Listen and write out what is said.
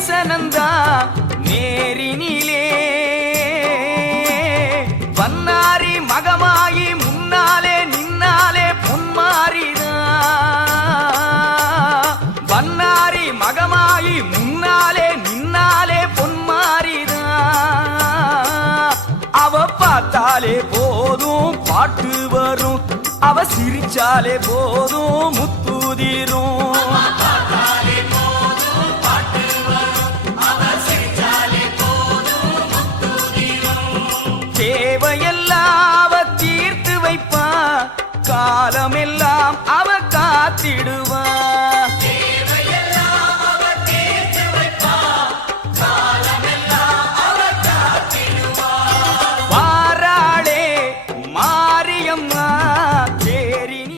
தரிசனந்தா நேரினிலே வன்னாரி மகமாயி முன்னாலே நின்னாலே பொன்மாரிதான் வன்னாரி மகமாயி முன்னாலே நின்னாலே பொன்மாரிதான் அவ பார்த்தாலே போதும் பாட்டு வரும் அவ சிரிச்சாலே போதும் முத்துதிரும் தேவையெல்லாம் அவ தீர்த்து வைப்பா காலமெல்லாம் அவ காத்திடுவா